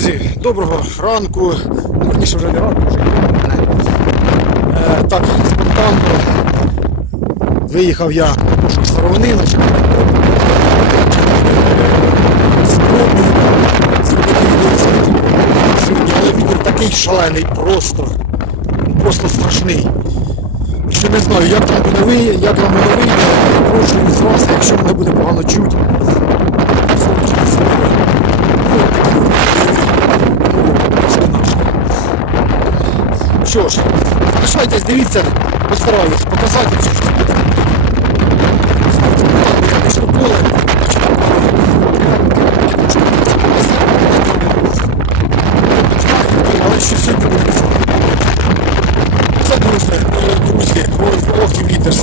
Друзі, доброго ранку. Ну, Верніше вже не ранку, вже. Е, так, спонтанно виїхав я на пошук старовини, значить, спробую зробити відео сьогодні, але вітер такий шалений, просто, просто страшний. Ще не знаю, як там буде ви, як там воно вийде, прошу з вас, якщо мене буде погано чути. Сонячні слова. Ну, такі просто наші. Що ж, залишайтесь, дивіться, постараюсь показати, поле. Але що сьогодні буде. Це друзі, е, друзі, ох і вітер.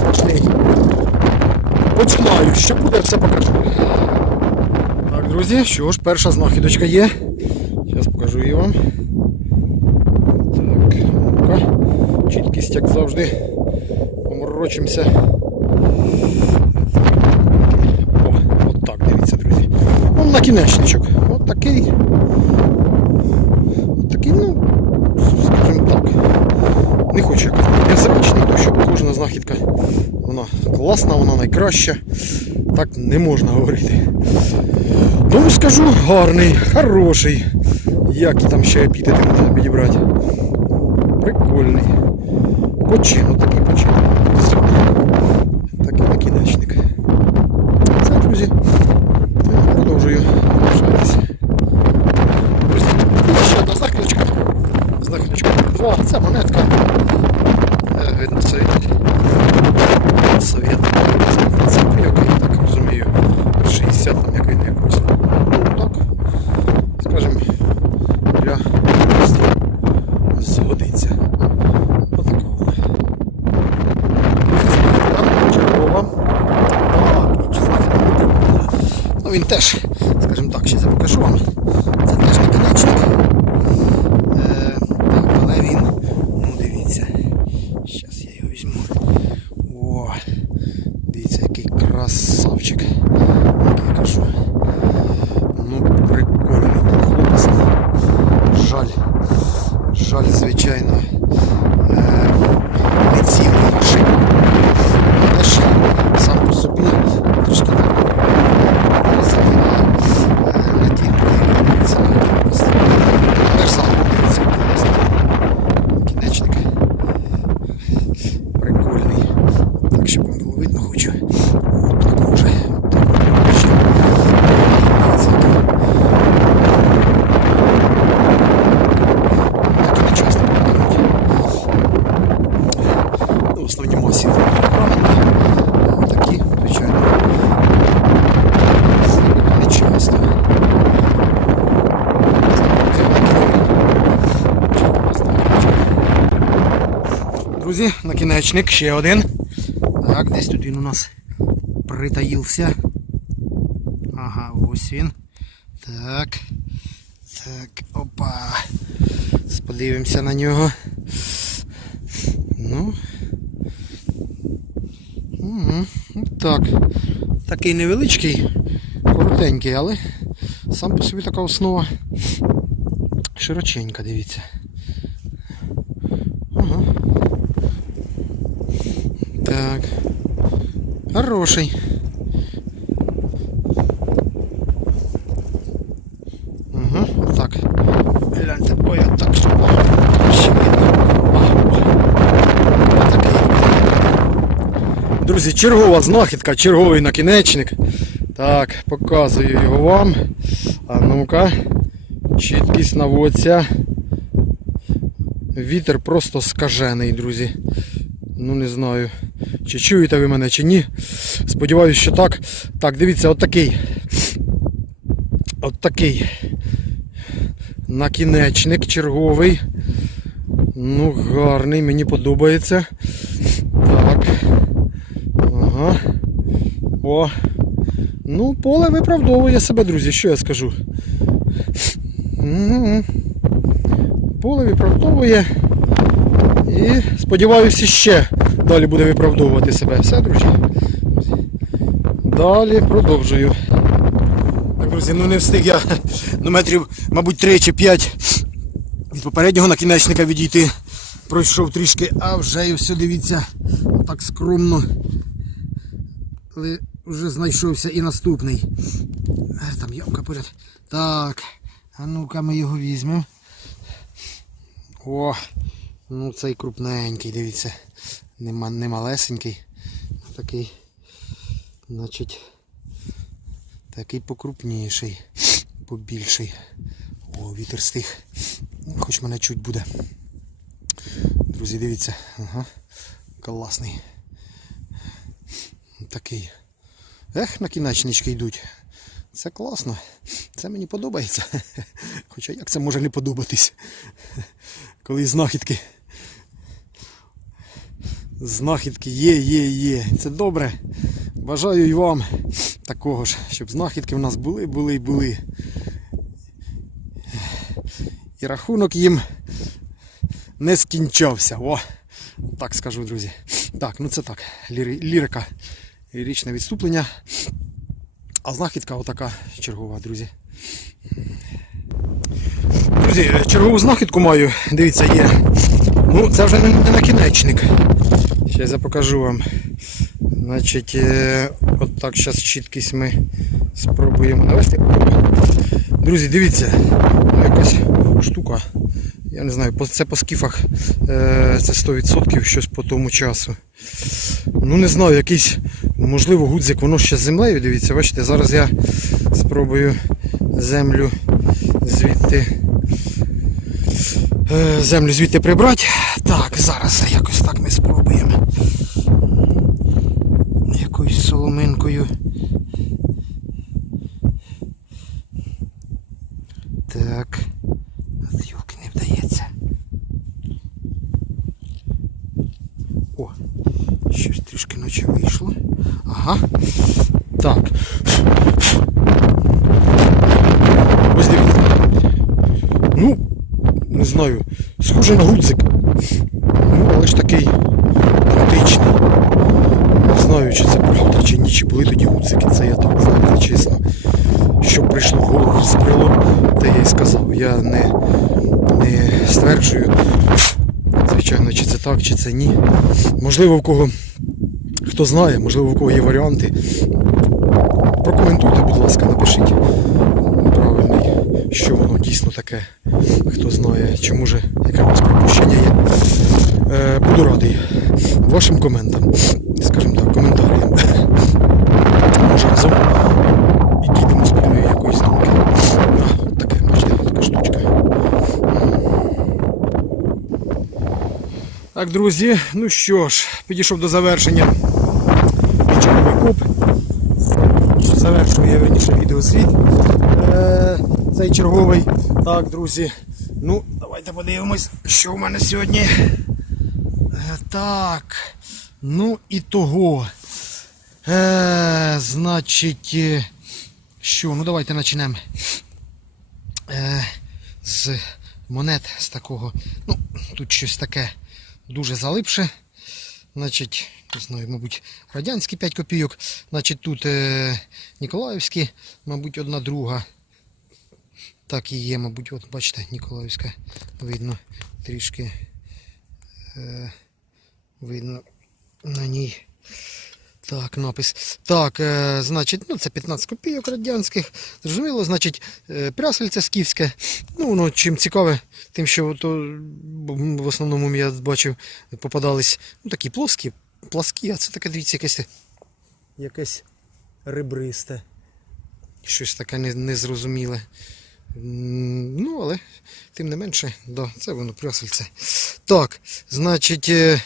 Починаю, що буде, все покажу. Так, друзі, що ж, перша знахідочка є. Зараз покажу її вам. Так, ну-ка. Чіткість, як завжди. Поморочимося. О, от так, дивіться, друзі. Ну, накінечничок. От такий. От такий, ну, скажімо так. Не хочу я казати невзрачний, тому що кожна знахідка вона класна, вона найкраща. Так не можна говорити. Тому скажу гарний, хороший. Як там ще епітети можна підібрати. Прикольний. Curtindo. Дивіться, який красавчик. Як я кажу. Ну, прикольний, класний. Жаль. Жаль, звичайно. Е, не цілий шип. Теж сам по собі трошки так. Розуміє. Надійний. Це просто. Теж сам дивіться, класний. Кінечник. Прикольний. Так, щоб вам було видно, хочу. От так вже. От так вже. Дивіться, який. Так і не часто попадають. Ну, в основній масі правильно. Такі, звичайно. Не часто. Друзі, накінечник ще один. Так, десь тут він у нас притаївся. Ага, ось він. Так. Так, опа. Подивимося на нього. Ну. Угу. Так. Такий невеличкий, коротенький, але сам по собі така основа широченька, дивіться. Ага. Так. Хороший. Угу, так. Гляньте, ой, отак. Друзі, чергова знахідка, черговий накінечник. Так, показую його вам. А ну-ка. Чіткість наводця. Вітер просто скажений, друзі. Ну не знаю, чи чуєте ви мене, чи ні. Сподіваюсь, що так. Так, дивіться, от такий. От такий. Накінечник черговий. Ну, гарний, мені подобається. Так. Ага. О. Ну, поле виправдовує себе, друзі, що я скажу. Поле виправдовує. І сподіваюся, ще далі буде виправдовувати себе. Все, друзі. Далі продовжую. Так, Друзі, ну не встиг я ну, метрів, мабуть, 3 чи 5 від попереднього накінечника відійти. Пройшов трішки, а вже і все дивіться, так скромно. Але вже знайшовся і наступний. Е, Там ямка поряд. Так. А ну-ка ми його візьмемо. О, ну цей крупненький, дивіться. Нема, не малесенький. Такий. Значить. Такий покрупніший, побільший. О, вітер стих. Хоч мене чуть буде. Друзі, дивіться. Ага. Класний. Такий. Ех, накінечнички йдуть. Це класно. Це мені подобається. Хоча як це може не подобатись? Коли знахідки. Знахідки є, є, є. Це добре. Бажаю і вам такого ж, щоб знахідки в нас були, були і були. І рахунок їм не скінчався. О, так скажу, друзі. Так, ну це так. Ліри, лірика. Ліричне відступлення. А знахідка отака чергова, друзі. Друзі, чергову знахідку маю. Дивіться, є. Ну, це вже не накінечник. Зараз я покажу вам. Значить, е, от так зараз чіткість ми спробуємо навести. Друзі, дивіться, ну, якась штука. Я не знаю, це по скіфах е, це 100% щось по тому часу. Ну не знаю, якийсь, можливо, гудзик, воно ще з землею, дивіться, бачите, зараз я спробую землю звідти. е, Землю звідти прибрати. Так, зараз якось так ми спробуємо. Якоюсь соломинкою. Так. От Юлки не вдається. О, щось трішки ночі вийшло. Ага. Так. Ось дивіться. Ну, не знаю, схоже на гудзик. Ну, але ж такий практичний. Не знаю, чи це правда, чи ні, чи були тоді гудзики. Це я так, знаєте, чесно. Що прийшло голову з прилом, те я й сказав. Я не, не стверджую, звичайно, чи це так, чи це ні. Можливо, в кого хто знає, можливо, в кого є варіанти. Прокоментуйте, будь ласка, напишіть правильний, що воно дійсно таке. Хто знає, чи може якесь припущення є. Е, буду радий вашим коментам, скажімо так, коментарям. Може разом і дійдемо спільної якоїсь думки. От таке, бачите, така штучка. Так, друзі, ну що ж, підійшов до завершення мій куб. Завершую я верніше відеозвіт. Е, цей черговий. Так, друзі. Ну, давайте подивимось, що в мене сьогодні. Е, так. Ну і того. Е, значить, е, що? Ну давайте почнемо. Е, з монет з такого. Ну, тут щось таке дуже залипше. Значить, не знаю, мабуть, радянські 5 копійок. Значить, тут е, Ніколаївські, мабуть, одна друга. Так і є, мабуть, от бачите, Ніколаївська видно трішки е, видно на ній. Так, напис. Так, е, значить, ну це 15 копійок радянських. Зрозуміло, значить, е, прясельце скіфське. Ну, воно чим цікаве, тим, що то, в основному я бачив, попадались ну, такі плоскі, пласкі, а це таке, дивіться, якесь, якесь ребристе. Щось таке незрозуміле. Ну, але тим не менше, да, це воно прясельце. Так, значить. е,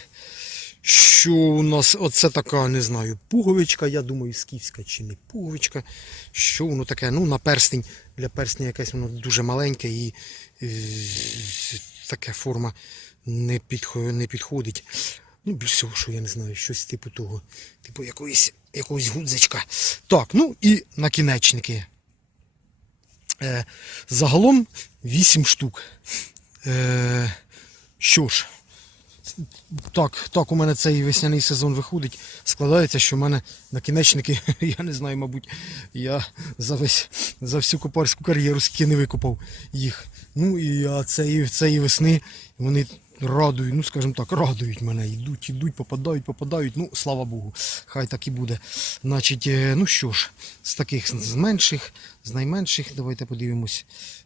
що у нас оце така, не знаю, пуговичка, я думаю, скіфська чи не пуговичка. Що воно таке? Ну, на перстень, для перстня якесь воно дуже маленьке і е, така форма не, не підходить. Ну, більш всього, що я не знаю, щось типу того, типу якоїсь, якогось гудзичка. Так, ну і накінечники. Е, загалом 8 штук. Е, що ж, так, так у мене цей весняний сезон виходить. Складається, що в мене накінечники, я не знаю, мабуть, я за весь за всю копарську кар'єру скільки не викопав їх. Ну і цієї, цієї весни вони радують, ну скажімо так, радують мене. Йдуть, йдуть, попадають, попадають. Ну, слава Богу, хай так і буде. Значить, е, ну що ж, з таких з менших, з найменших, давайте подивимось.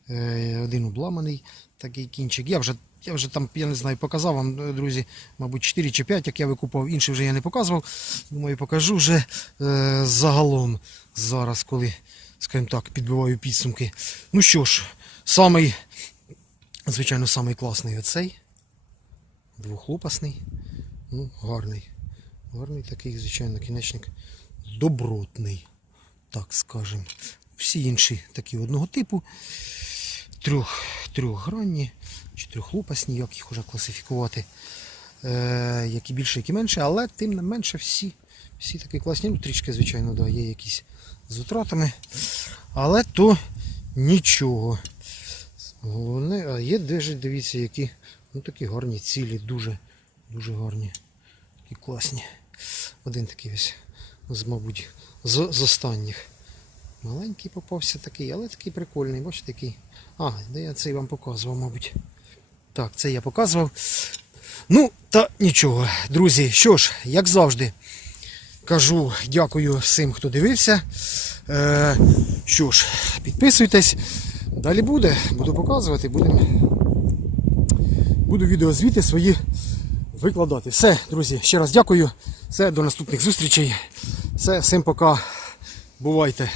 Е, Один обламаний такий кінчик. Я вже, я вже там, я не знаю, показав вам, е, друзі, мабуть, 4 чи 5, як я викупав, інші вже я не показував. Думаю, покажу вже е, загалом зараз, коли, скажімо так, підбиваю підсумки. Ну що ж, самий, звичайно, самий класний оцей. Двохлопасний. Ну, гарний. Гарний такий, звичайно, кінечник. Добротний, так скажемо. Всі інші такі одного типу. Трьох, трьохгранні чи трьохлопасні, як їх вже класифікувати. Е, які більше, які менше, але тим не менше всі, всі такі класні. Ну, трішки, звичайно, да, є якісь з утратами. Але то нічого. Головне, а є дуже, дивіться, які ну, такі гарні цілі, дуже, дуже гарні. Такі класні. Один такий ось, з, мабуть, з, з останніх. Маленький попався такий, але такий прикольний, бачите, такий. А, де я цей вам показував, мабуть. Так, це я показував. Ну, та нічого, друзі, що ж, як завжди, кажу дякую всім, хто дивився. Е, що ж, підписуйтесь. Далі буде, буду показувати, будемо. Буду відеозвіти свої викладати. Все, друзі, ще раз дякую. Все, до наступних зустрічей. Все, всім пока. Бувайте.